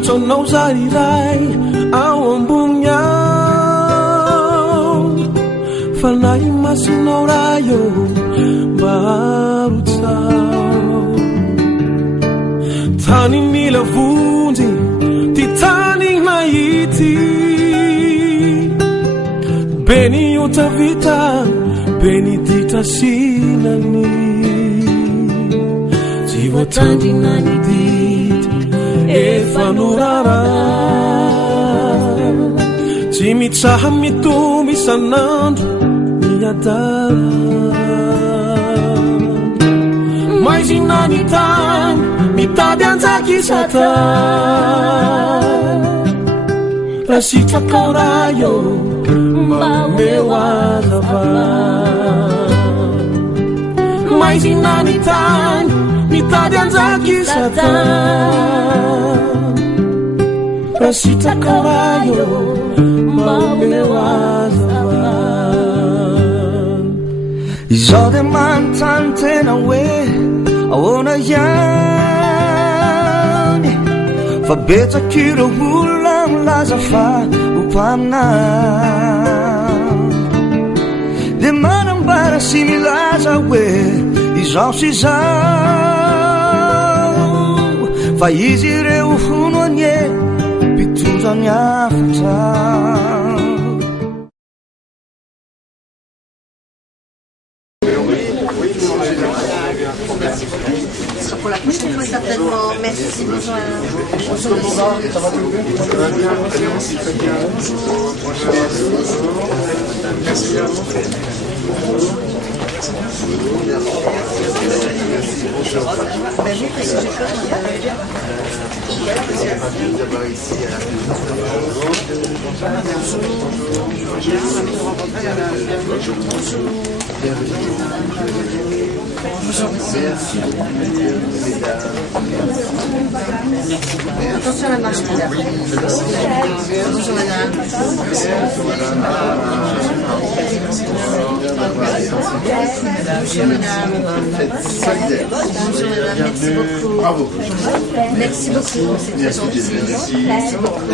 antsaonao zariray ao ambony ao fanay masinao rayo maharotsao tany mila vonjy ty tany mahity beni ota vita beni ditra sinany jivoatandry nany ditra efa norara tsy mitsaha mitomby isanandro miadara maizinany tany mitady anjaky satany raha sitraka rayo mba meo azava maizinany tany mitady anjaky satany raha sitraka rayo mba meo azava izao de manontany tena hoe ahoana ihany fa betsaky ireo olona milaza fa ho mpaminany de manambara sy milaza hoe izao sy izao fa izy ireo honoany e mpitondra ny afatra Pour la prochaine fois, certainement. Merci. Bonjour. Attention à la marche, madame. Bonjour, madame. Bonjour, madame. Bonjour, madame. Merci beaucoup. Bravo. Merci beaucoup. C'est très gentil. Merci beaucoup.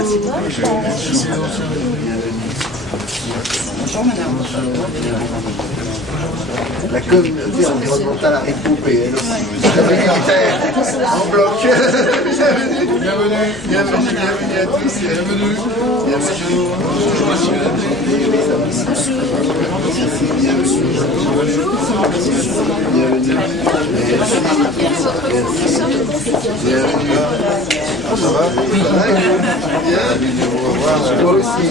Bonjour, madame. La communauté environnementale a regroupé, elle aussi. La militaire en bloc. Bienvenue. Bienvenue à tous. Bienvenue. Bonjour, monsieur. Bienvenue. Bienvenue. Ça va? Bien. Au revoir. Toi aussi.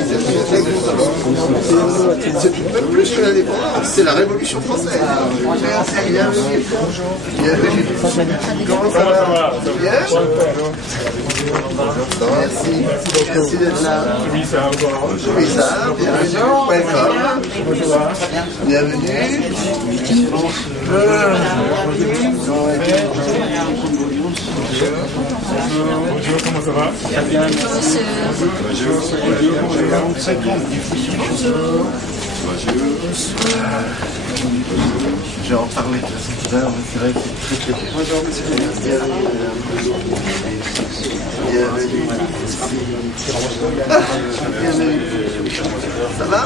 C'est même plus que l'indépendance, c'est la Révolution française. Bienvenue. Bienvenue. Comment ça va? Bien. Merci. Merci d'être là. Oui, ça. Bienvenue. Welcome. Bienvenue. Bonjour, comment ça va? Bien. Bonjour. 47 ans de diffusion. Je vais en parler tout à l'heure, mais c'est vrai que c'est très bien. Bonjour monsieur. Bienvenue. Bienvenue. Ça va?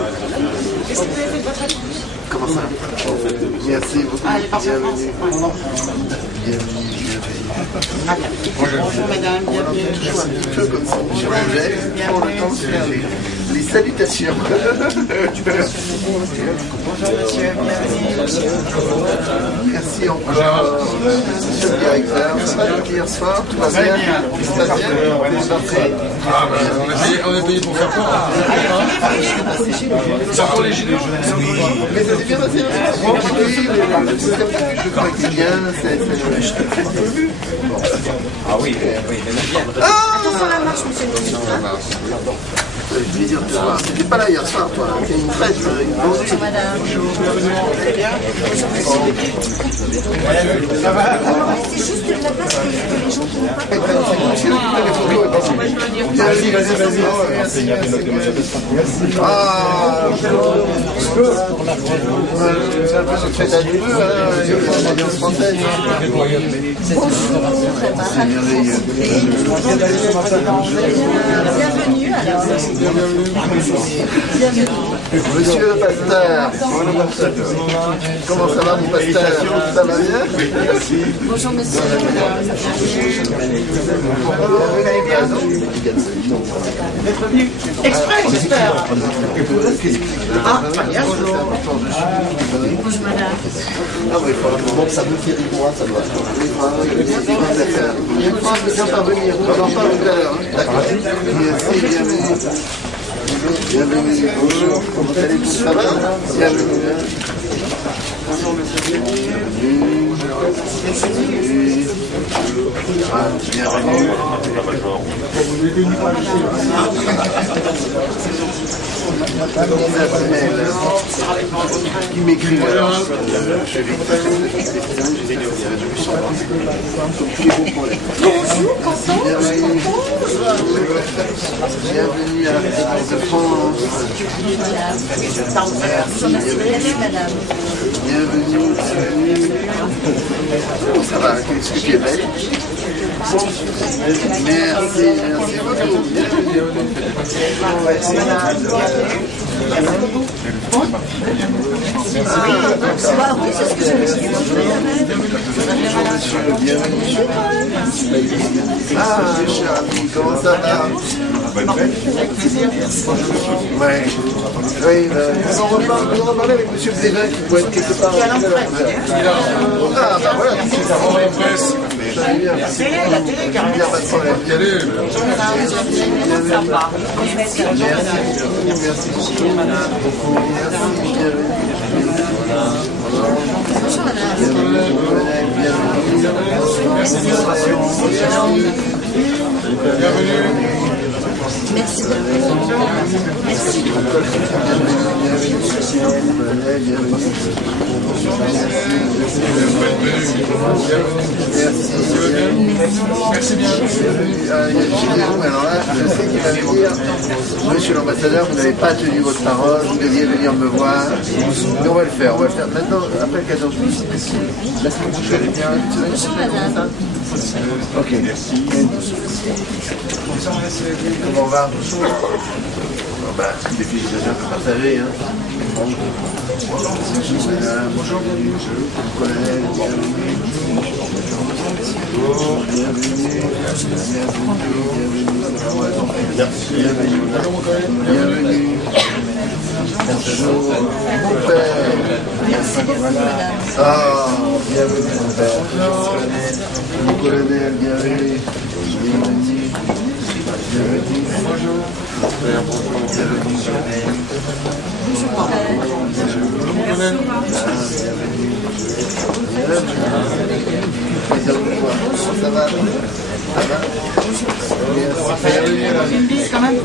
Est-ce que vous avez fait votre réponse? Comment ça? Merci beaucoup. Bienvenue. Bonjour, madame. Bienvenue. Toujours un petit peu comme ça. Je rejette pour le temps de faire les salutations. Bonjour, monsieur. Bienvenue. Merci encore, monsieur le directeur. Ça va depuis hier soir? Tout va bien? Tout se passe bien? On est payé pour faire quoi? C'est pour les gilets jaunes. Mais ça s'est bien passé? Je crois que c'est bien. Ah oui, bien. Attention à la marche, monsieur le ministre. Plaisir de te voir. T'étais pas là hier soir, toi. T'es une fraîche, une vendue. Bonjour, madame. Très bien. Bonjour, monsieur. C'est juste de la place que les gens qui n'ont pas. Vas-y. Ah, c'est très animeux, l'Alliance française. Bonjour. C'est merveilleux. Bienvenue alors. Monsieur le pasteur, comment ça va mon pasteur? Ça va bien? Bonjour monsieur. Exprès, j'espère. Ah, bien. Bonjour madame. Ah oui, bon, ça me fait rire, moi, ça doit. Je crois que c'est parvenir. On en parle tout à l'heure. D'accord. Merci, bienvenue. Bienvenue, bonjour. Comment allez-vous? Ça va? Bienvenue. Bonjour monsieur. Bienvenue. Ah, bienvenue. Qui m'écrit alors? Je vais Bonjour, Quentin. Bienvenue à la Résidence de France. Merci madame. Bienvenue. Ça va, est-ce que tu es belle? Merci, merci beaucoup. Oui, c'est ce que je me suis dit. Monsieur, bienvenue. Ah, cher ami, comment ça va? Ouais. Oui, on va parler avec monsieur Blévin qui doit être quelque part. Ah, bah voilà, c'est ça. Bien, pas de problème. Merci beaucoup. Merci beaucoup. Merci. Merci bien. Alors là, je sais qu'il va me dire, monsieur l'ambassadeur, vous n'avez pas tenu votre parole, vous deviez venir me voir. Mais on va le faire, Maintenant, après 14 minutes, la semaine prochaine, bien. Bonjour madame. Ok. Comment on va? Bah, des filles déjà partagées, hein. Bonjour madame, bonjour, monsieur le colonel, bienvenue. Bienvenue. Bonjour, mon père. Merci beaucoup madame. Ah, bienvenue mon père. Mon colonel, bienvenue. Bienvenue. Bienvenue. Bonjour. Mon père, bonjour. Bienvenue, colonel. Bonjour, colonel. Bienvenue. Comment ça va? Ça va? Une bise quand même.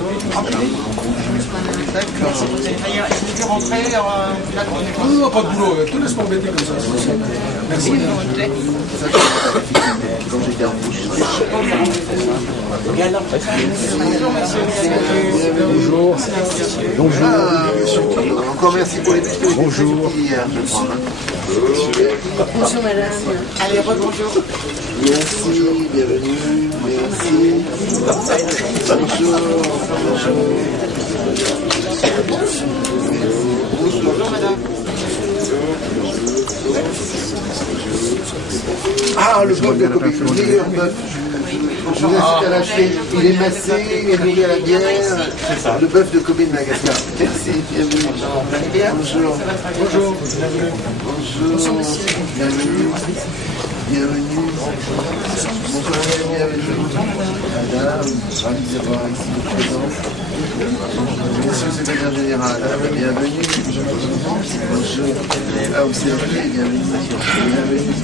D'accord. Est-ce que tu rentrer Non, pas de boulot, tout laisse m'embêter comme ça. Merci. Quand j'étais en bouche. Bonjour. Bonjour. Ah, monsieur Guillaume. Encore merci pour les biscuits. Bonjour. Hier, je crois. Bonjour madame. Allez, rebonjour. Merci, bienvenue. Merci. Bonjour. Bonjour madame. Ah, le bœuf de Kobe, le meilleur bœuf. Je vous incite à l'acheter. Il est massé, il est nourri à la bière. Le bœuf de Kobe de Madagascar. Merci, bienvenue. Bonjour. Bonjour. Bonjour, monsieur. Bienvenue. Bienvenue. Mon colonel, bienvenue. Madame, ravi de voir ici vos présences. Monsieur le secrétaire général, bienvenue. Bonjour. Ah, observez, bienvenue. Bienvenue.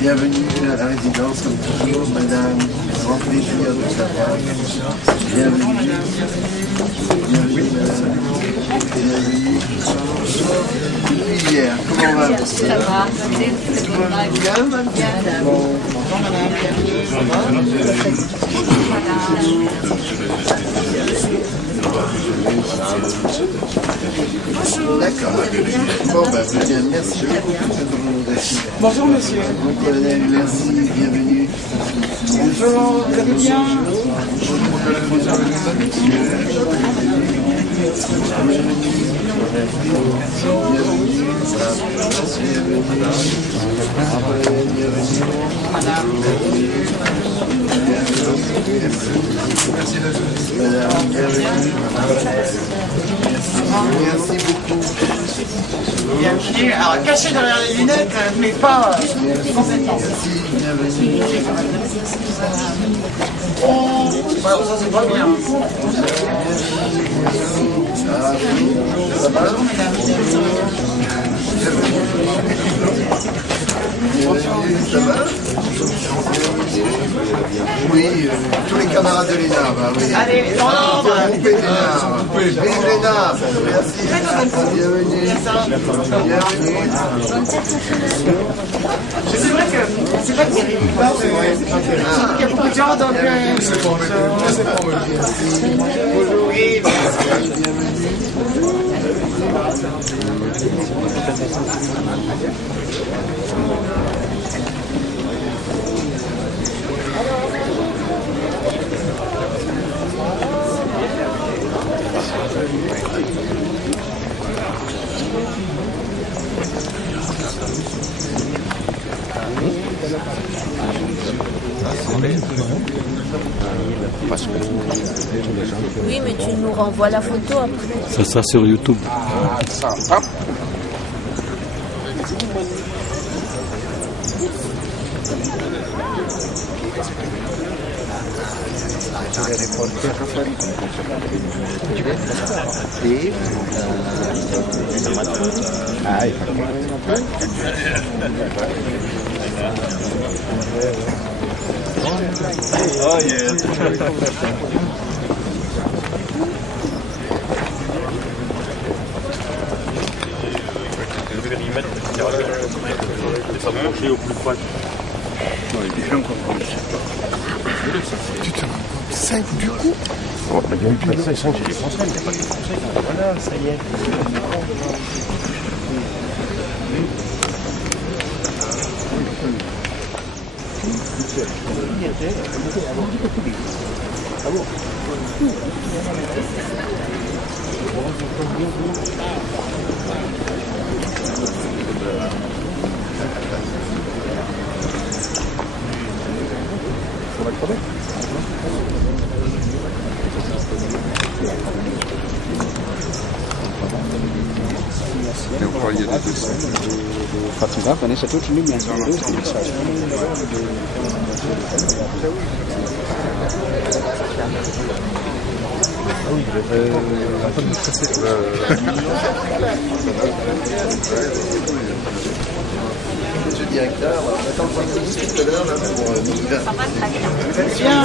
Bienvenue à la résidence, comme toujours, madame. Grand plaisir de vous savoir. Bienvenue. Bienvenue, madame. Bienvenue. Hier, comment on va? Ça va. C'est bon. Bien madame. Bonjour madame. D'accord. Bon, ben, bien, merci beaucoup. Bonjour monsieur. Mon colonel, merci, bienvenue. Bonjour, vous allez bien? Merci beaucoup. Bienvenue. Alors, caché derrière les lunettes, mais pas complètement. Voilà, ça c'est pas bien. Ça va? Ça va? Oui, tous les camarades de Léna, bah oui. Allez, dans l'ordre. Vive Léna. Merci. Bienvenue. Bienvenue. C'est vrai qu'il y a beaucoup de gens, donc... Bonjour, oui. Oui, mais tu nous renvoies la photo après. Ça sera sur YouTube. Oh yeah. Ça va manger au plus proche. Non, il est bien compris. Putain, 5 du coup. Il y a eu plus de 5 chez les Français, il n'y a pas de Français. Voilà, ça y est. Fattigata, nessa tutti non mi hanno detto che sai. Oui, la femme de stresser. Monsieur le directeur, on attend le point de vue tout à l'heure là pour l'hiver. Bien.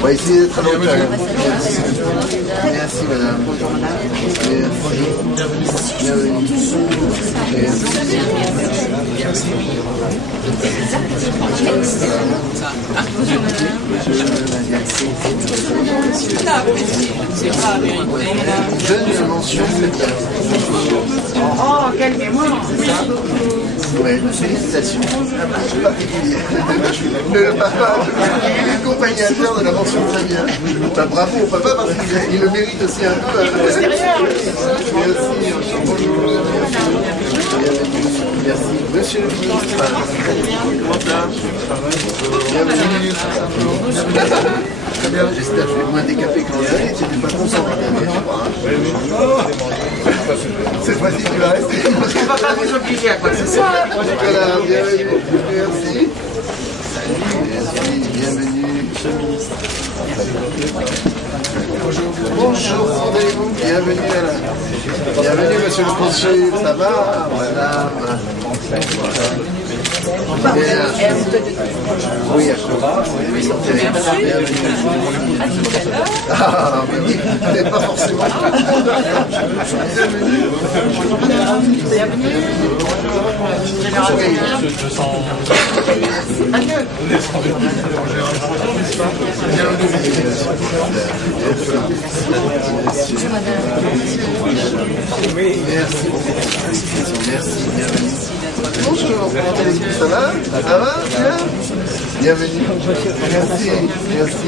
On va essayer d'être à la hauteur. Merci madame. Merci. Bienvenue. Jeune mention spéciale. Oh, quelle mémoire. Ouais, félicitations. C'est particulier. Le papa, il est accompagnateur de la mention très bien. Bah, bravo au papa parce qu'il le mérite aussi un peu. Merci. Bonjour. Merci. Monsieur le ministre. Bienvenue. Très bien, j'espère que je vais moins décapé que les années. C'était pas content la dernière fois. Cette fois-ci, tu vas rester. On ne va pas vous obliger à quoi que ce soit. Voilà, bienvenue. Merci. Merci, bienvenue. Monsieur le ministre. Bonjour. Bonjour, comment allez-vous? Bienvenue à la... Bienvenue, monsieur le consul. Ça va, madame? Bien. Oui, à chaud. Ah, mais oui, mais pas forcément. Bienvenue. Adieu. Merci, bienvenue. Bonjour, comment allez-vous? Ça va? Ça va? Bien? Bienvenue. Merci, merci.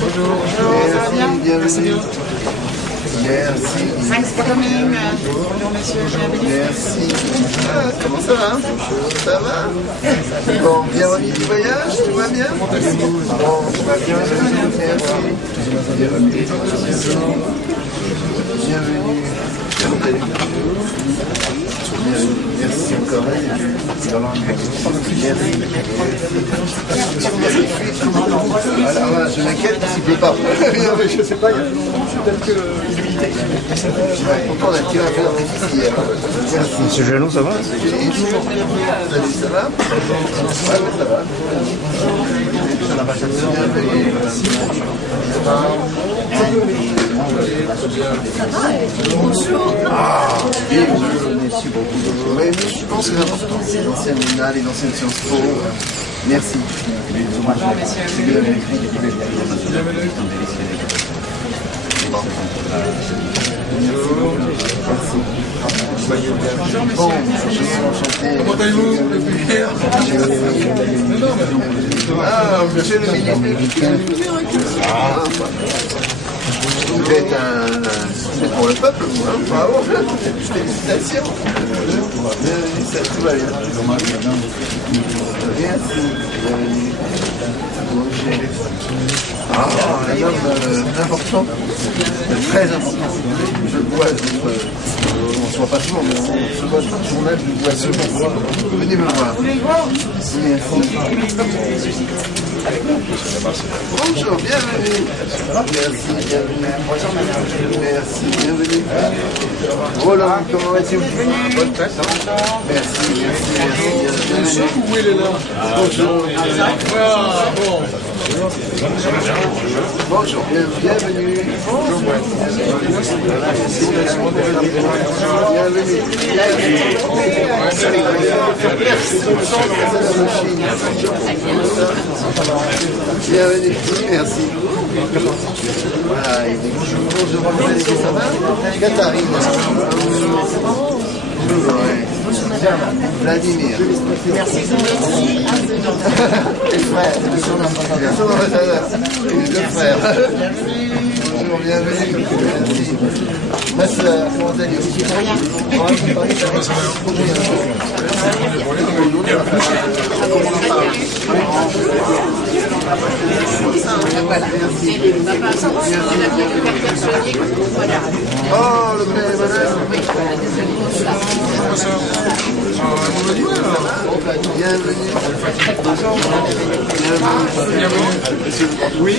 Bonjour, ça va bien? Bienvenue. Merci. Thanks for coming. Bonjour messieurs, bienvenue. Merci. Ah, comment ça va? Ça va? Bon, bienvenue du voyage, tout va bien? Bon, tout va bien, merci. Bienvenue. Bienvenue. Comment allez-vous? Merci encore. Merci. Alors voilà, je m'inquiète s'il ne peut pas. Je ne sais pas, il y a peut-être que l'humidité. Pourtant, on a tiré un peu d'artifice hier. Merci. Monsieur Jalon, ça va? Salut, ça va? Ouais, ça va. Bienvenue. Ah, merci beaucoup. Oui, mais je pense que c'est important. Les anciennes Luna, les anciennes Sciences Po. Merci. Bonjour messieurs. Bon, je suis enchanté. Comment allez-vous? Ah, monsieur le ministre. Vous êtes pour le peuple, vous, hein? Bravo. Félicitations. Ça, tout va bien. Merci. Ah, un homme important, très important. Je le vois, on ne se voit pas souvent, mais on se voit dans le journal, je le vois souvent. Venez me voir. Merci. Bonjour, bienvenue. Merci, bienvenue. Merci, bienvenue. Roland, comment vas-tu? Bonne fête. Merci, merci, merci. Où il est là? Bonjour. Bonjour, bienvenue. Bienvenue, merci. Voilà, bonjour, ça va? Katharine. Vladimir. Merci. Les frères, les deux frères. Bonjour, bienvenue. Merci. Ma soeur, comment allez-vous? Oh, le père et madame. Bienvenue. Oui.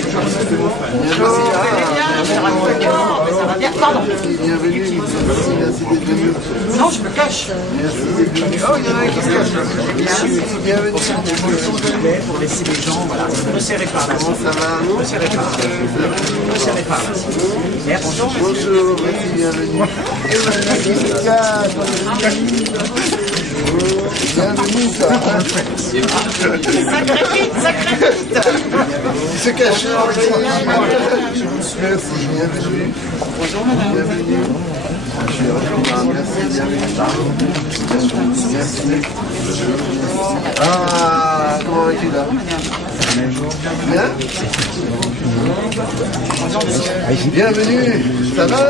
Bienvenue. Merci d'être venu. Non, je me cache. Merci d'être venu. Oh, il y en a un qui se cache. Bienvenue. Pour laisser les gens, voilà, me serrer par là. Comment ça va? Me serrer par là. Me serrer par là. Merci. Bonjour, merci, bienvenue. Bienvenue, ça. Il se cache. Merci, bienvenue. Bonjour madame. Bienvenue. Merci, bienvenue. Merci. Ah, comment vas-tu là? Bien? Bienvenue. Ça va?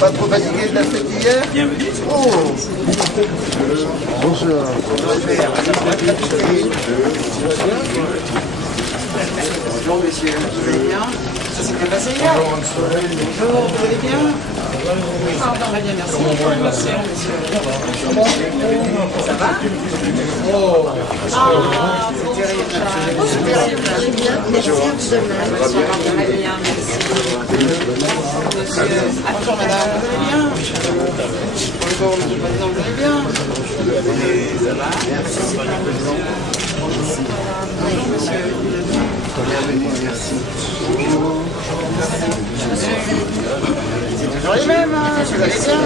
Pas trop fatigué de la fête d'hier? Bienvenue. Oh. Bonjour. Bonjour messieurs, vous allez bien? Ça s'est bien passé hier? Bonjour, vous allez bien? Très bien, merci. Merci messieurs. Ça va? Oh, c'est terrible. C'est terrible. Merci à vous de même. Très bien, merci. Monsieur, bonjour madame, vous allez bien? Bonjour monsieur le président, vous allez bien? Ça va? Merci. Bonjour monsieur. Bienvenue, merci. C'est toujours les mêmes, hein? Vous allez bien?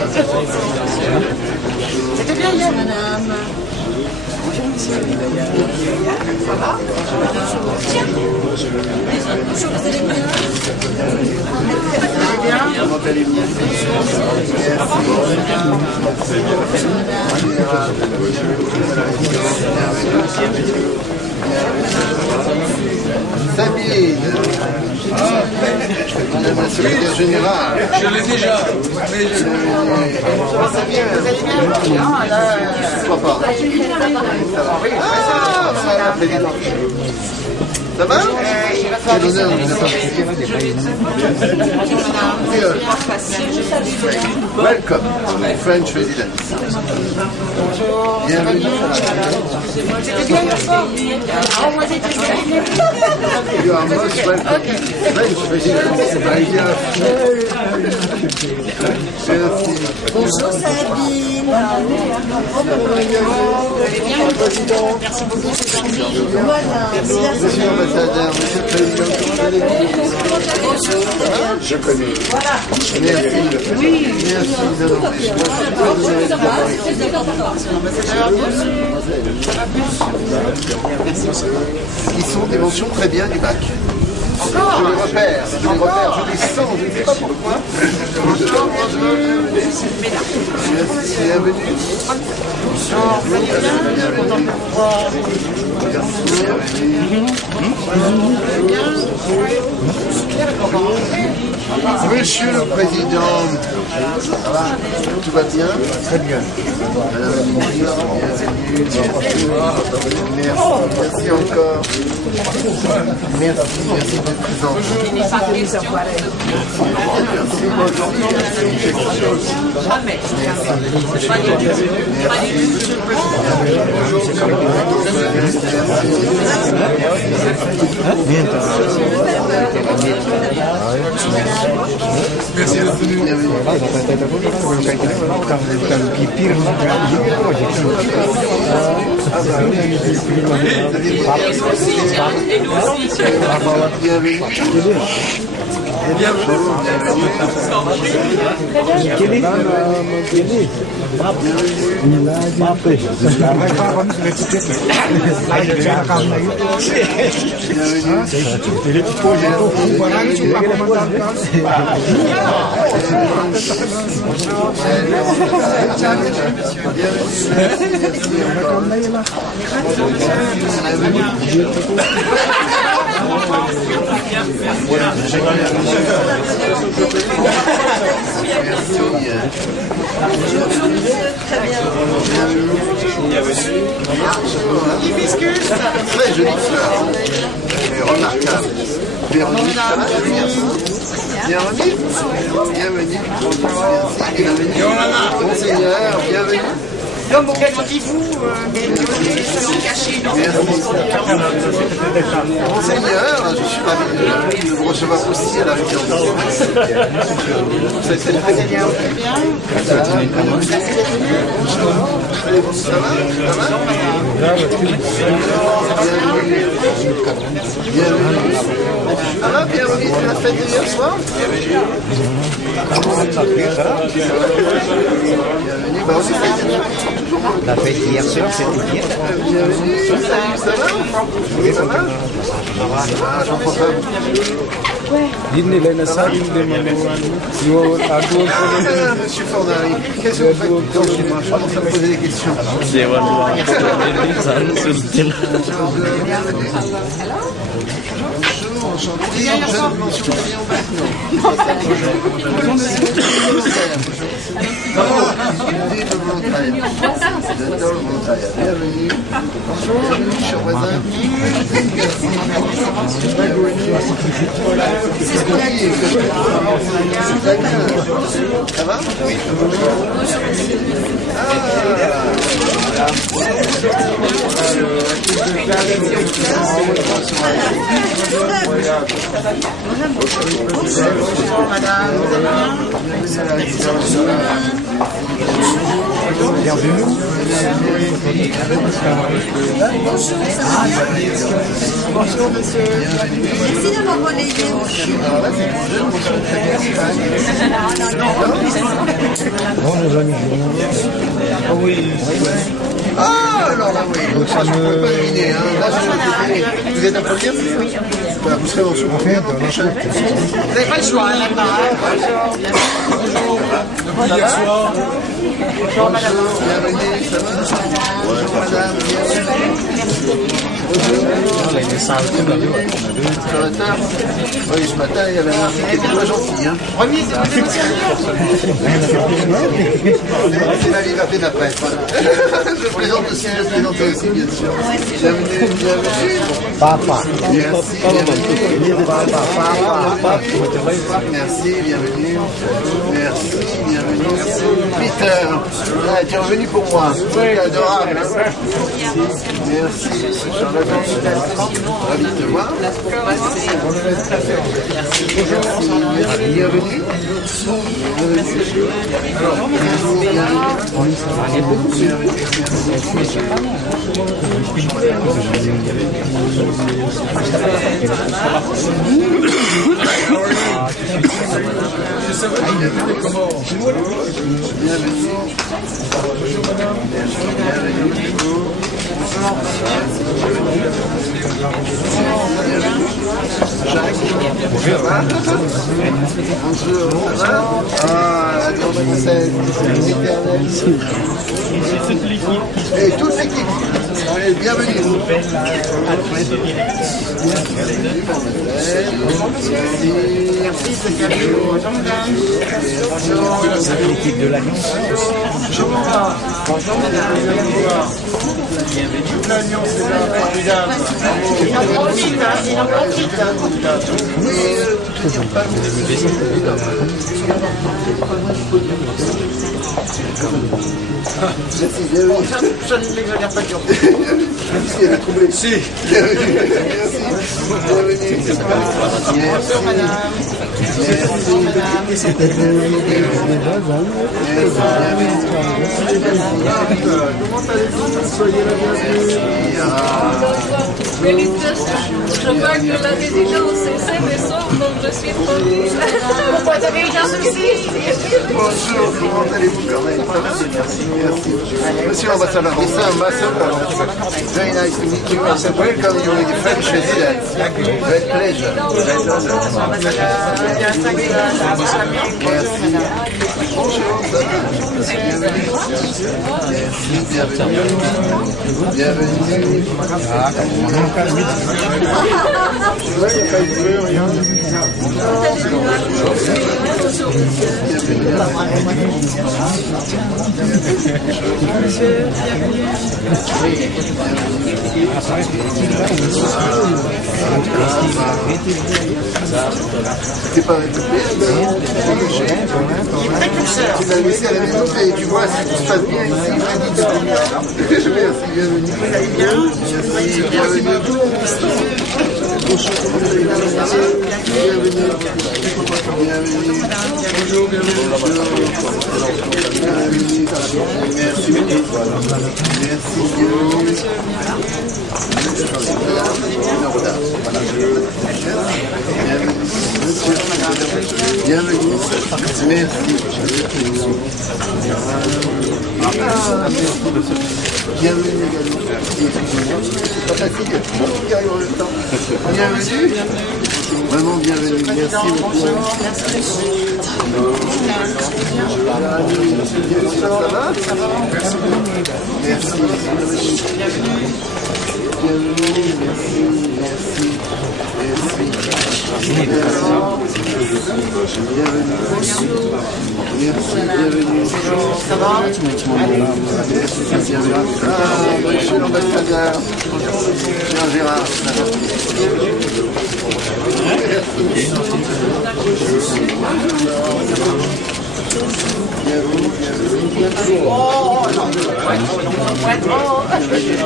C'était bien hier, madame. Comment allez-vous? Sabine, Madame la secrétaire générale. Je l'ai déjà. Ça vient, vous allez bien? Non, là, Pourquoi pas? Ah, Madame la présidente. Ça va? il va falloir Quel honneur de vous avoir. Welcome to French residence. Bienvenue. C'était bien hier soir? Ah, moi c'était You are most welcome. French residence. My dear. Merci. Bonjour Sabine. Merci beaucoup, c'est gentil. Voilà. Monsieur l'ambassadeur, monsieur le président, comment allez-vous? Je connais. Merci. Oui. Merci. Ils sont des mentions très bien du bac. Je les repère, je les sens, je ne sais pas pourquoi. Merci, bienvenue. Monsieur le Président, ça va? Tout va bien? Très bien. Madame la ministre, bienvenue. Merci encore. Merci d'être présent. Merci d'être venu. Très jolie fleur, remarquable. Véronique, ça va, joli garçon? Bienvenue. Bienvenue. Merci, bienvenue. Monseigneur, bienvenue. L'homme auquel on dit vous, mais il est selon caché. Merci. Monseigneur, je suis ravi de vous recevoir aussi à la résidence. C'est très bien. Ça va? Ça va? Bienvenue. Ça va, bienvenue, c'est la fête de hier soir? Bienvenue, bah aussi c'est La fête hier soir, c'était bien. bienvenue, salut, ça va? Oui, ça va? Ah, Jean-François. Monsieur Fornari, qu'est-ce que vous faites chez moi? Je commence à me poser des questions. Bonjour, enchanté. Jeune mention client maintenant. Idée de volontariat. J'adore le volontariat. Bienvenue. Bienvenue, cher voisin. C'est ce qu'on a dit. Très bien. Ça va? Oui. Bonjour madame, vous allez bien? Bonjour monsieur. Merci d'avoir relayé. Ah, alors là, oui. Donc ça, je ne pourrais pas deviner. Hein. Là, vous êtes à première? Oui. Voilà, vous serez en second. Vous n'avez pas le choix, hein, bonjour. Hier soir. Bonjour, madame. Bienvenue, ça va? Bonjour, madame. Sur la table. Oui, ce matin, il y avait un article qui était très gentil. Hein. C'est la liberté de la presse. Je plaisante aussi, je plaisante aussi, bien sûr. Bienvenue, bienvenue. Papa. Merci, bienvenue. Merci, bienvenue. Merci, bienvenue. Peter, tu es revenu pour moi. C'est adorable. Merci, Charlotte. Ravi de te voir. Bienvenue. Bonjour. Ah, c'est éternel. Et toute l'équipe. Bienvenue. Merci, c'est L'équipe de l'Alliance. Bonjour, madame. Bienvenue. L'Alliance est là, formidable. Il en profite, hein. Il en profite. Merci, bienvenue. Je ne l'exagère pas dur. Merci, elle est troublée. Si. Bienvenue. Merci. Bienvenue. Bonjour, madame. Bonjour, madame. Comment allez-vous? Soyez la bienvenue. Félicitations. Je vois que la résidence est CMSO, donc je suis promise. Pourquoi t'avais eu un souci? Bonjour, comment allez-vous quand même? Ça va, merci, merci. Monsieur l'ambassadeur, Mr. Ambassador, very nice to meet you and welcome you with the French residence. Great pleasure. Merci. Bonjour, ça va? Bienvenue. Merci, bienvenue. Bienvenue. Ouais, il n'y a pas eu de bleu, rien. C'était pas récolté, tu l'as laissé à la maison et tu vois si tout se passe bien ici. Merci, bienvenue. Merci, bienvenue. Bonjour, comment vous allez? Bienvenue. Bienvenue. Bonjour, bienvenue. Merci. Merci, bienvenue. Bienvenue. Merci. Bienvenue également. Pas facile, beaucoup qui arrivent en même temps. Bienvenue. Vraiment bienvenue. Merci beaucoup. Ça va? Ça va? Merci. Merci. Bienvenue. Merci. Merci. Bienvenue. Merci, bienvenue. Ça va? Merci, bienvenue. Ah, monsieur l'ambassadeur. Bonjour, monsieur Gérard. Ça va?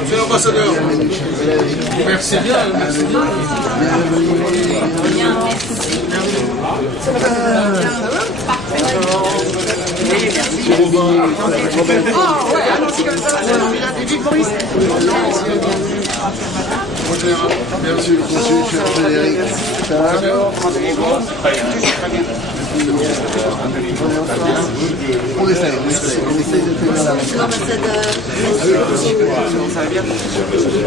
Monsieur l'ambassadeur, merci bien. Ça va? Oh ouais, allons-y comme ça, c'est formidable. Et puis Boris. Merci, cher Frédéric. Ça va? On essaye de tenir la main. L'ambassadeur, Ça va bien. C'était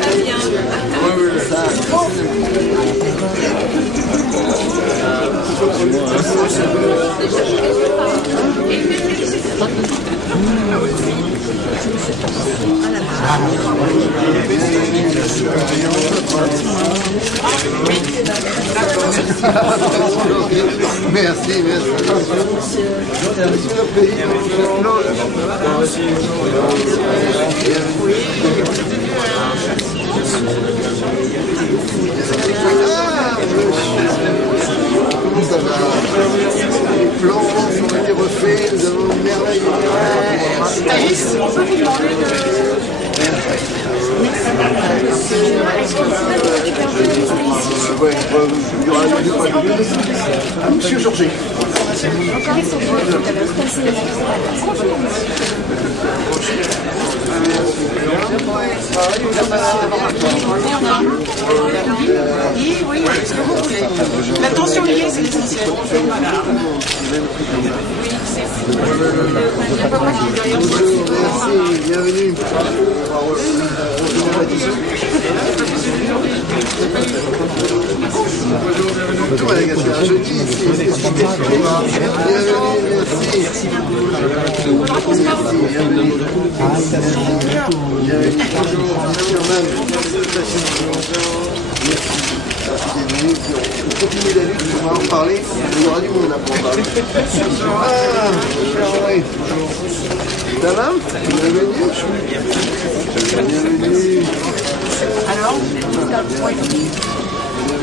très bien. Merci, merci. Comment ça va? Les plans ont été refaits, nous avons une merveille. Thaïs, on peut vous demander de... Monsieur Georges. Oui, ce que vous voulez. La tension liée, c'est l'essentiel. Voilà. Merci, bienvenue. Comment les gars, c'est un jeudi ici. Bienvenue, merci. On continue la lutte, on va en parler. Il y aura du monde après en parler. Oui. Ça va? Bienvenue. Bienvenue. Alors,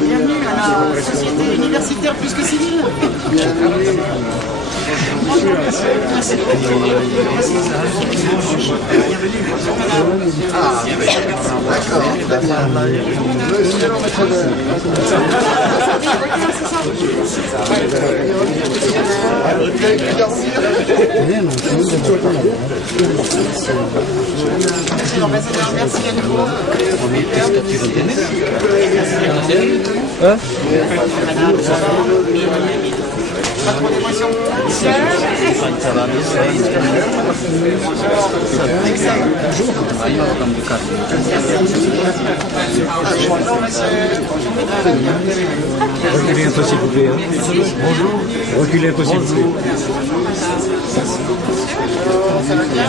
bienvenue à la société universitaire plus que civile. Bienvenue. Merci. Ah, d'accord, très bien. Monsieur l'ambassadeur. Vous avez pu dormir? Monsieur l'ambassadeur, merci à nouveau. Pas trop d'émotion. Ça va bien. Reculez un peu s'il vous plaît. Bonjour. Reculez un peu s'il vous plaît. Ça va bien?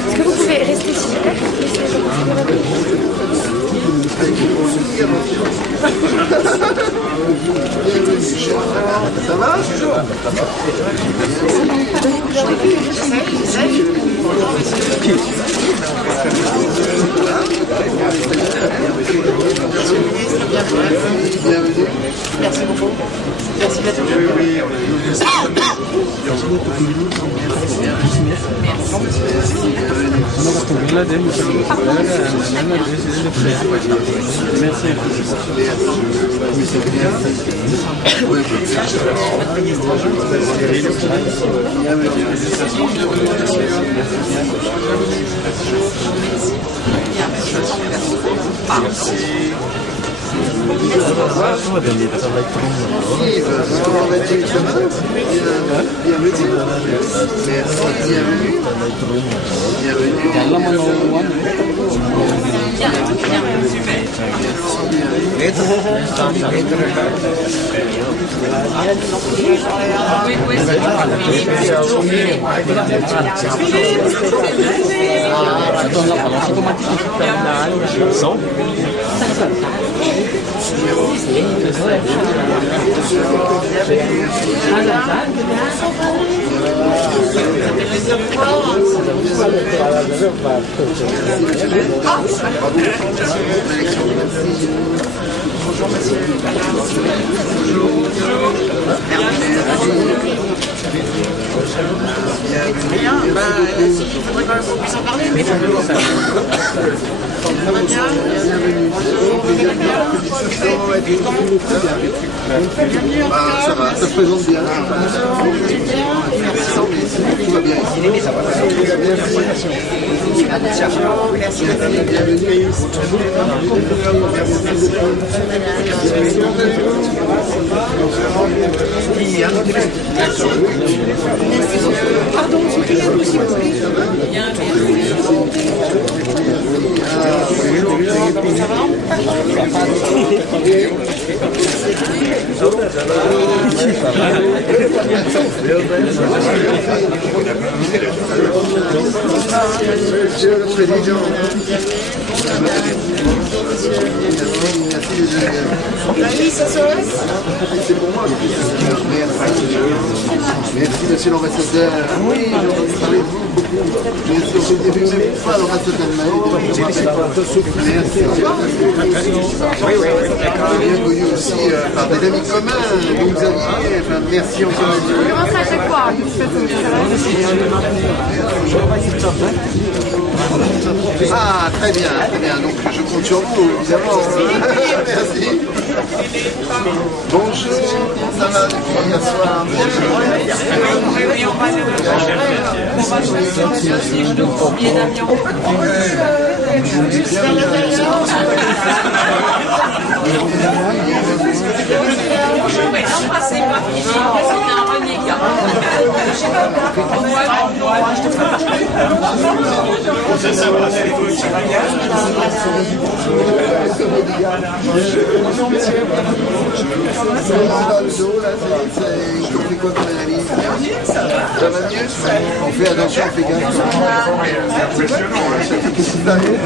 est-ce que vous pouvez rester s'il vous plaît? Ça va? Bienvenue. Merci beaucoup. Merci à tous. Oui, on a eu Sont Bonjour monsieur. Rien, il faudrait quand même qu'on puisse en parler, mais ça va bien. Ça va, ça se présente bien. Tout va bien ici. Pardon, c'est très possible. Monsieur le Président. C'est pour moi. Merci monsieur l'ambassadeur. Oui, j'ai entendu parler de vous beaucoup. Merci, on s'était vu même une fois à l'ambassadeur de Merci. Bien connu aussi par des amis communs que vous aviez. Enfin, merci encore. Comment ça à chaque fois? Ah, très bien, très bien. Donc je compte sur vous, évidemment. Merci. Bonjour, ça va depuis hier soir? Bonjour monsieur. On fait quoi comme analyse? Ça va mieux? On fait attention, on fait gaffe. C'est impressionnant. Qu'est-ce qui t'arrive?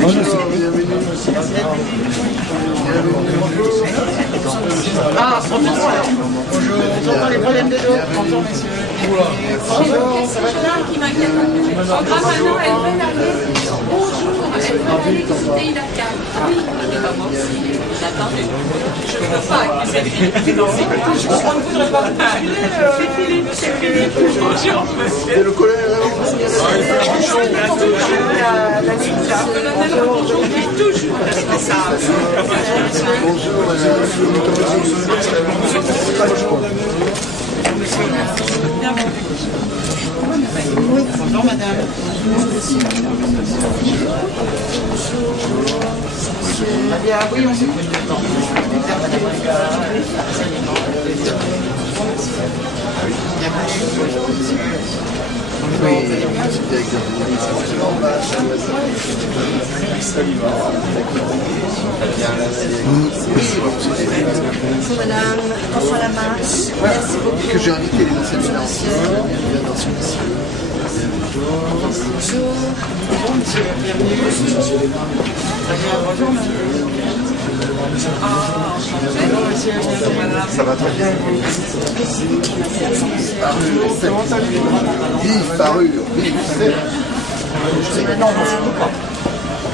Bonjour, bienvenue. Ah, c'est bien. Bonjour. On entend les problèmes de dos. Bonjour messieurs. Bonjour, ça va bien? Qui m'inquiète. En grâce à nous, elle veut aller. Bonjour, elle veut aller visiter la cave. Oui, mais pas moi aussi. Attendez, je ne peux pas. Je comprends que vous ne pas. C'est Philippe, c'est Philippe. Bonjour, monsieur. C'est le collègue. Aujourd'hui, toujours responsable. Bonjour, Bonjour madame. Bien, oui, on s'écoute. Oui, c'était avec Bonjour madame, François Lamarche. Merci beaucoup. que j'ai invité les anciennes financières. Attention, messieurs. Bonjour. Bonjour monsieur, bienvenue. Très bien, bonjour madame. Bonjour monsieur, bienvenue madame. Ça va très bien. Vive parure, vive sec.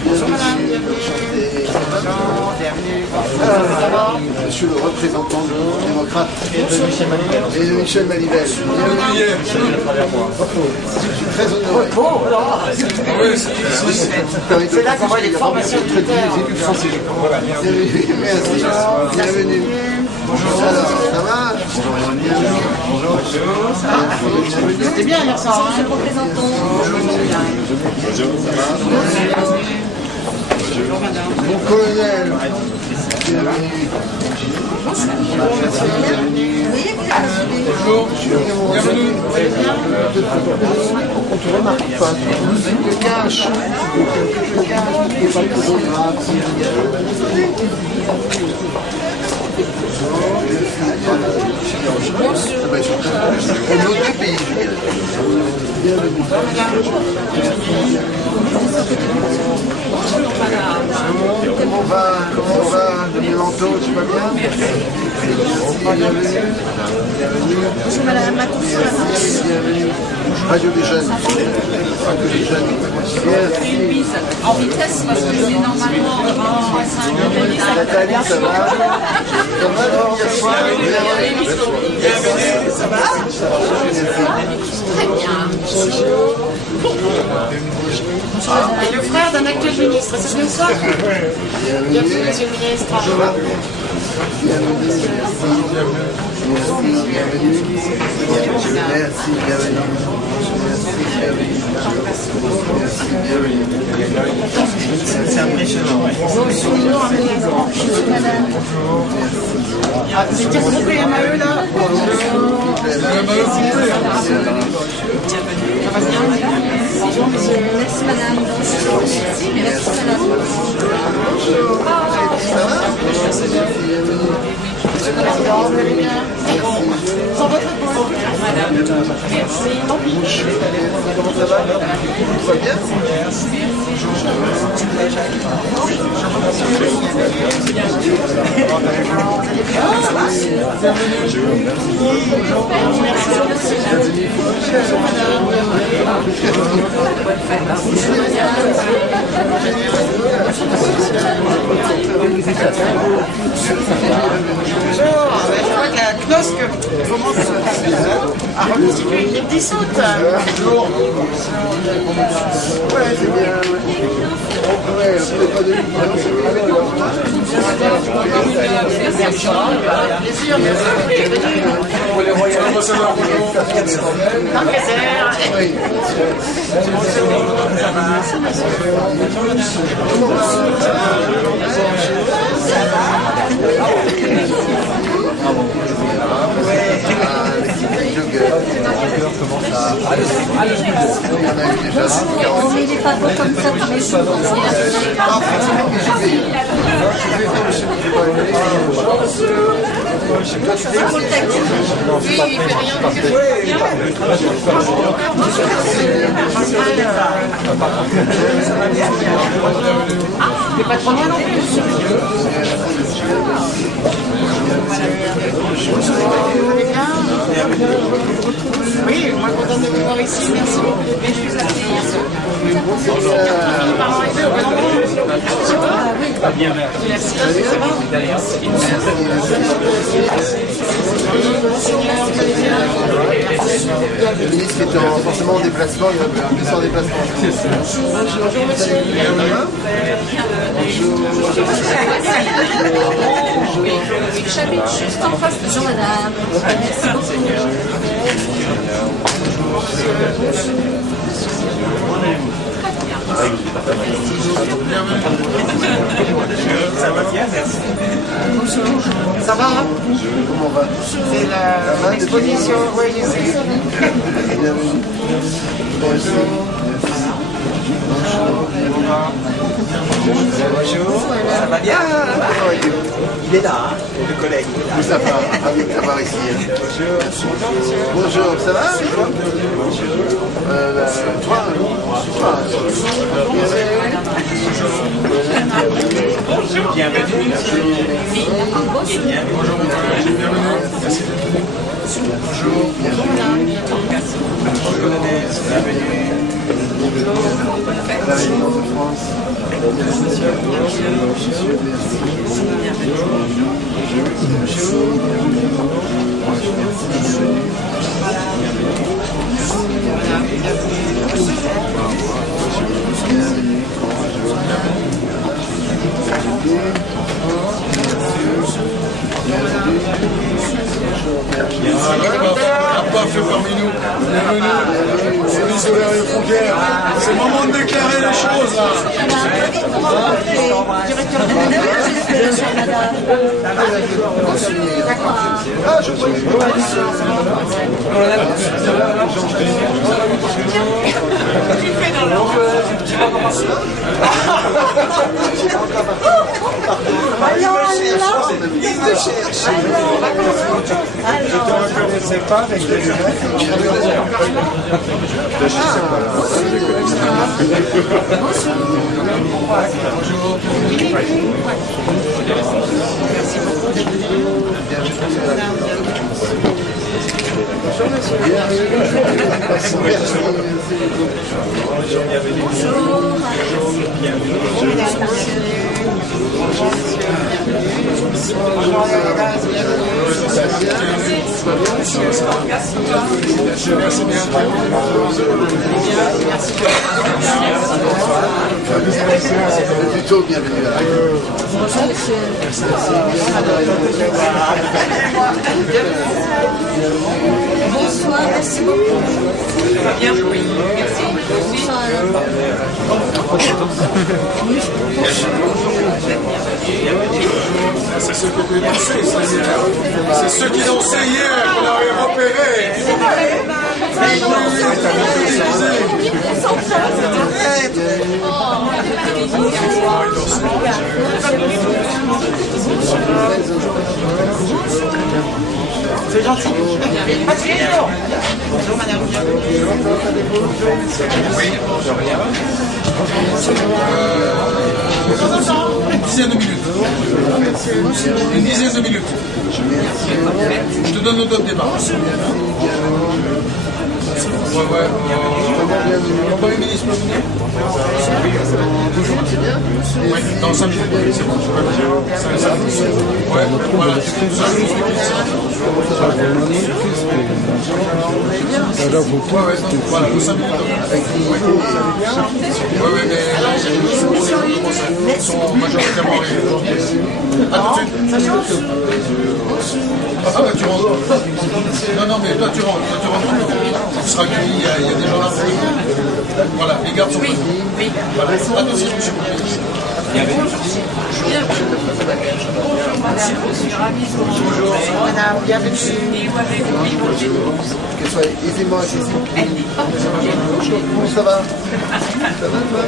Bonjour madame, bienvenue. Bonjour, bienvenue. Ça va? Monsieur le représentant du groupe démocrate et de Michel Malibel. Bienvenue. Je suis très honoré. C'est là qu'on voit les formations militaires. Merci. Bienvenue. Bonjour. Alors, ça va? Bonjour. C'était bien hier soir. Monsieur le représentant. Bonjour madame. Mon colonel. Bienvenue. Bonjour. Bienvenue. On te remarque pas. Tu te caches. Tu te caches. Tu n'es pas trop grave. Nos deux pays. Bienvenue. Comment on va, Denis Manteau, tu vas bien? Bienvenue. Bonjour madame, Bienvenue. Radio des jeunes. Radio des jeunes. En vitesse parce que c'est normalement en 5 minutes. Nathalie, ça va? Ça va, non? Ça va? Très bien. Et le frère d'un actuel ministre, c'est bien ça? Bienvenue, monsieur le ministre. Merci, bienvenue. C'est impressionnant, ouais. C'est dire groupe PMAE là? Merci madame. Merci madame. Sans votre épaule. Madame, merci. Comment ça va? Tout va bien? Je vois que la cnosque commence à reconstituer une ligne dissoute. Ouais, c'est bien. Ouais, peut-être pas de lui. Plaisir, merci. Mais il n'est pas beau comme ça tous les jours. Oui, il fait rien parce que c'est pas trop loin non plus. Oui, moi contente de vous voir ici, merci beaucoup. Mais je suis Bien, merci. Le ministre qui était forcément en déplacement, il va plus en déplacement. Bonjour monsieur. J'habite juste en face. Bonjour madame. Merci beaucoup. Ça va bien, merci. Ça va? Comment on va? C'est l'exposition, oui, ici. Bienvenue. Bonjour. Bonjour, ça va bien? Il est là, hein, le collègue. Tout ça va, ravi de t'avoir ici. Bonjour, ça va? Toi, Bienvenue. la résidence de France. Pas fait parmi nous. Bienvenue. Police de l'air et frontières. C'est le moment de déclarer les choses là. Ah, je crois Voyons, elle est là. Je te reconnaissais pas avec les Plutôt bienvenue à la Bonsoir, merci beaucoup. Bien, oui. Merci. C'est ceux qui ont dansé, c'est ceux qui dansaient hier qu'on avait repérés. C'est gentil. Bonjour madame. Une dizaine de minutes. Une dizaine de minutes. Je te donne le date de départ. Ouais. Premier ministre peut venir. Oui, dans 5 minutes. C'est bon. Ouais, voilà. Voilà, nous 5 minutes. Oui, mais ils sont majoritairement arrivés. À tout de suite. Ah bah tu rentres. Non, mais toi tu rentres. Tu seras accueilli, il y a des gens là. Voilà, les gardes sont présents. Oui. Voilà. Attention, monsieur. Bonjour madame, bienvenue. Qu'elle soit aisément accessible. Comment ça va? Ça va toi?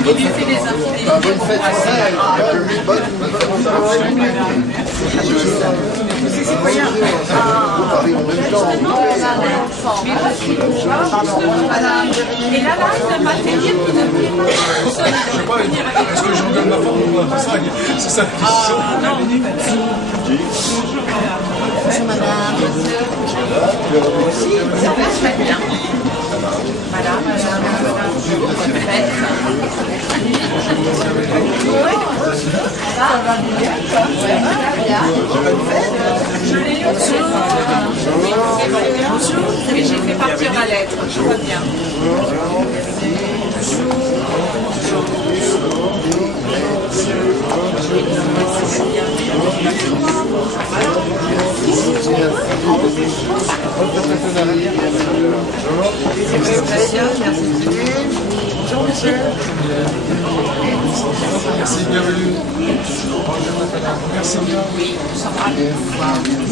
Il lui fait des infidélités. Bonne fête. Bonne Vous parlez en même temps. Et là, le matériel, vous ne voulez pas. Je sais pas, est-ce que je regarde ma forme ou pas? C'est ça la question. Bonjour madame. Ça va très bien. Voilà, ça va bien. Je l'ai lu au téléphone. Et j'ai fait partir ma lettre. Je vois bien. Bonjour monsieur. Merci, bienvenue. Merci bien.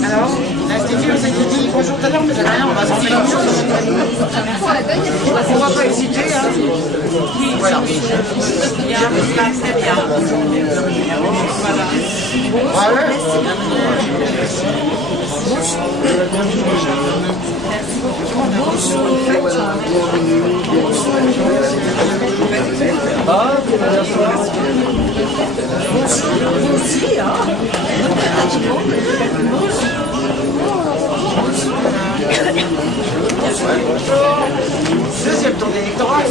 Alors, l'Institut nous a dit bonjour tout à l'heure, mais rien, on va s'en faire une chose. On va pas hésiter. Hein. Voilà. Bien, très bien. Voilà. Deuxième tour d'électorat.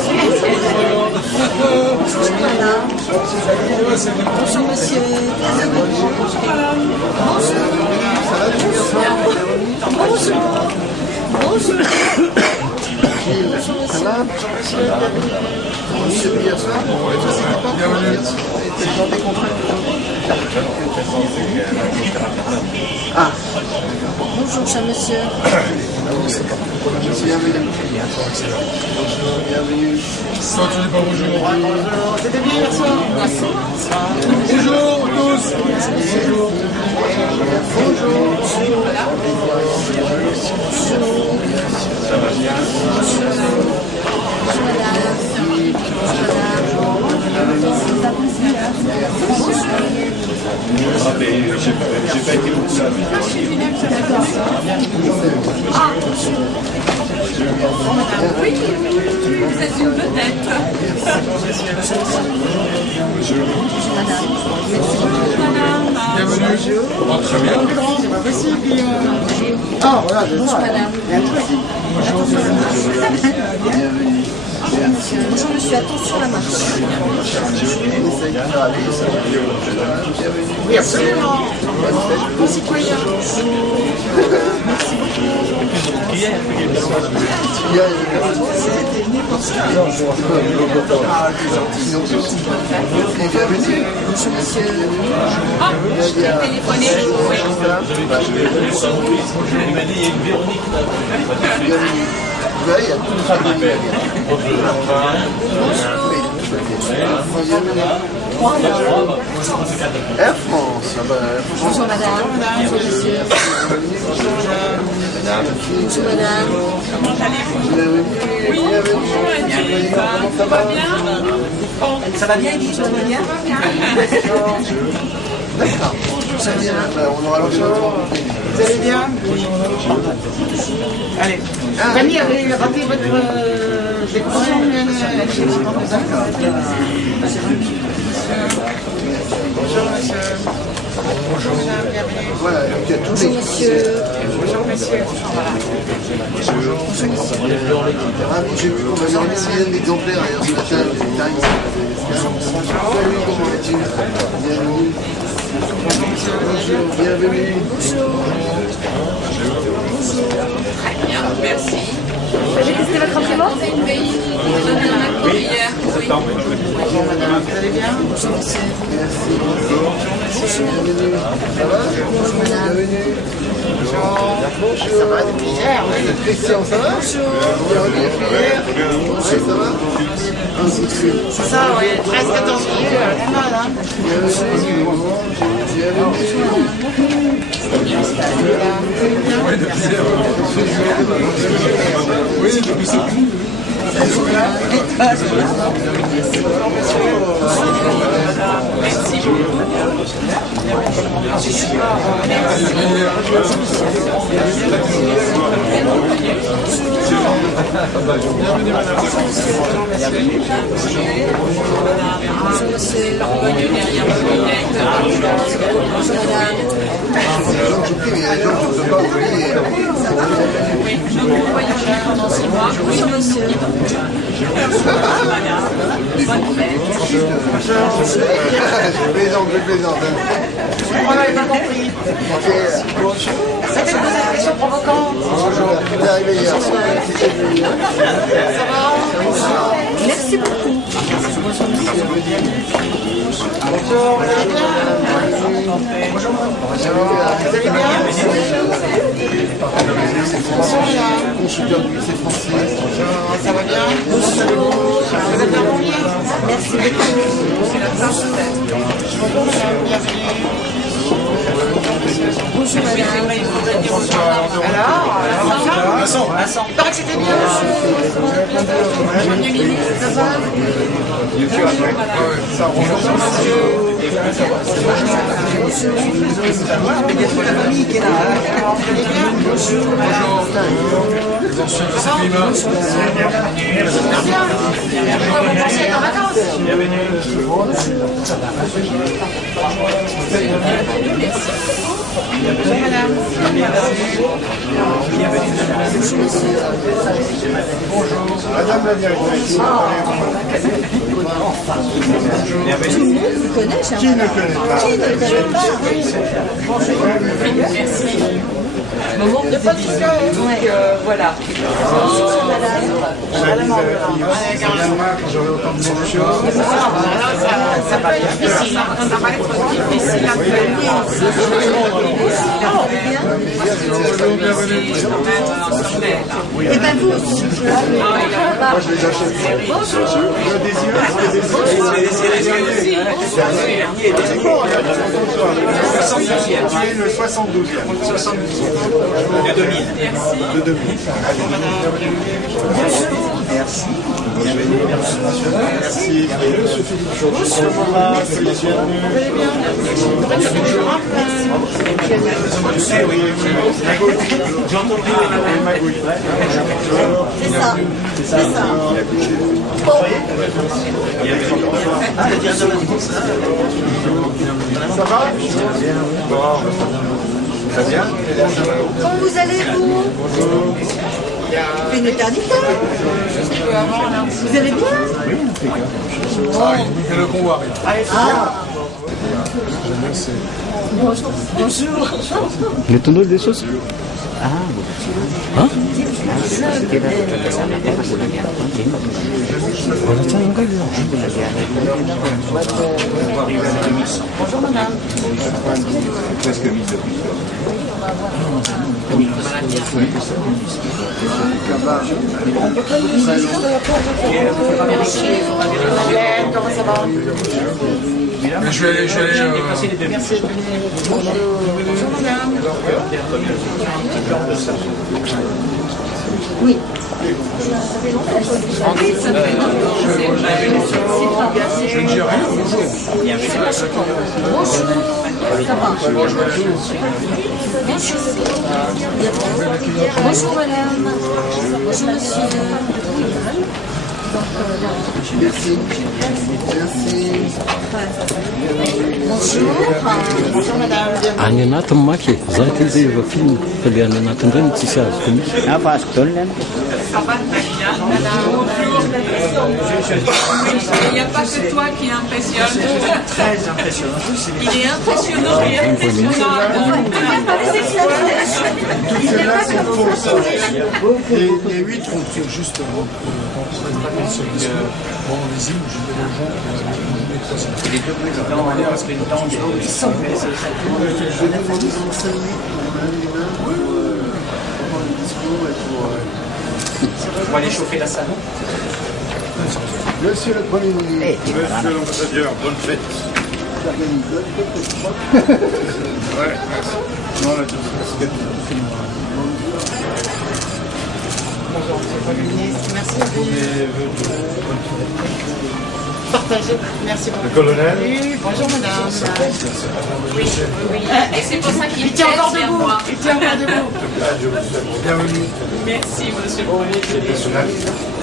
Bonjour monsieur. Bonjour. Ça va? Depuis hier soir? Bienvenue. T'es dans des contrats? Ah. Bonjour cher monsieur. Bienvenue. Bienvenue. Toi, tu dis pas bonjour. C'était bien hier soir. Bonjour tous. Bonjour. Ça va bien? Oui, vous êtes une vedette. Bienvenue. Oh, très bien. C'est pas possible, Guillaume. Ah, voilà, je vois. Bonjour monsieur, attention la marche. Oui, absolument. Concitoyens. Bonjour monsieur. Ah, je t'ai téléphoné. Oui. Il m'a dit, il y a une Véronique là. Air France. Bonjour madame. Bonjour monsieur. Bonjour madame. Comment allez-vous? Oui, bonjour, ça va bien? Ça va bien, Guy? Ça va bien? D'accord. On aura l'occasion. Vous allez bien? Allez. Fanny avait raté votre décoration. Bonjour monsieur. Bonjour madame, bienvenue. Voilà, donc il y a tous les... Monsieur. Bonjour monsieur. J'ai vu qu'on avait une dizaine d'exemplaires d'ailleurs ce matin, les Times. Salut, comment vas-tu? Bienvenue. Bonjour, bienvenue. Très bien, merci. J'ai testé votre imprimante. C'est une pays qui donne un accord hier. Oui. Bonjour madame, vous allez bien? Merci. Bonjour. Bienvenue. Ça va? Bonjour madame. Bienvenue. Bonjour. Ça va depuis hier, oui. Christian, ça va? Bonjour. Bienvenue depuis hier. Ça va? C'est ça, oui. 13-14 juillet, pas mal, hein? Oui, depuis ça. Merci beaucoup. Bienvenue, madame. Bonjour monsieur. L'orgueilleux derrière le lunette. Bonjour madame. Il y a des gens qui ne peuvent pas oublier. Oui, nous vous voyons là pendant 6 mois. Oui, Bonjour monsieur. bonne fête. Je plaisante, je plaisante. On n'avait pas compris. C'était une question provocante. Bonjour, tu es arrivé hier. Ça va? Merci beaucoup. Bonjour, vous allez bien? Bonjour. Vous allez bien? Consulteur du lycée français. Ça va bien? Vous avez bien rempli? Merci beaucoup. Bonjour madame, bienvenue. Bonjour madame. Alors, Vincent. Il paraît que c'était bien. Ça va? La famille qui est là. Vous allez bien? Bonjour. Les anciens de ce climat. Bien. Vous pensez être en vacances? Bonjour madame. Madame la directrice. Tout le monde vous connaît, cher Qui ne madame. connaît pas? Qui ne connaît pas? Merci. Il n'y a pas de souci, voilà. Bonjour madame. Quand j'aurai autant de choses. Ça peut être difficile, ça va pas être difficile à faire. Bonjour, bienvenue. Et ben vous aussi. Moi je les achète. Des yeux, c'est bon, tu es le 72e. De 2000. De 2000. Merci. Merci. C'est ça. Ça va? Très bien. Comment vous allez, vous? C'est une éternité. Vous allez bien? Ah, il fait le convoi. Bonjour. Le tonneau des choses. Ah, hein? Bonjour, madame. Presque mis de Comment ça va? Mais je vais aller. Merci. Bonjour, madame. Oui. Oui, ça fait Je ne dis rien. Bonjour. Bonjour. Ça va? Bonjour, madame. Bonjour, monsieur. Merci. Merci. Bonjour, madame. Any anatin'ny maky, za ty zay efa film fa le any anatin' reny tsisy azo komi. Afasiko taolina any. Ça va très bien. Il n'y a pas que toi qui impressionne. Très impressionnant. Il est impressionnant et impressionnant. Toutes celles-là sont fausses. Les 8 sont Juste bon, les îles, je vais les gens. Les deux présidents, parce que le temps ils sont pour aller chauffer la salle. Monsieur le Premier ministre. Monsieur l'ambassadeur, bonne fête. Ouais, merci. Non, là, Bonjour, monsieur le Premier ministre. Merci beaucoup. Partagez. Merci beaucoup. Le colonel. Oui, bonjour madame. Oui. Et c'est pour ça qu'il Il tient encore vient debout. voir. Il tient encore debout. Bienvenue. Merci, monsieur le Premier ministre.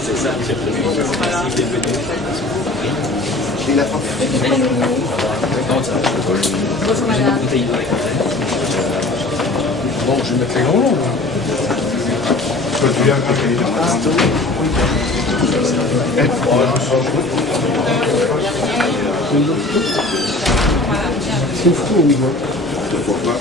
C'est ça, monsieur le Premier ministre. Merci d'être venu. Et la fin. Bonjour, madame. Bon, je vais mettre les grands noms. Toi, tu viens avec les C'est fou, on voit. Pourquoi pas?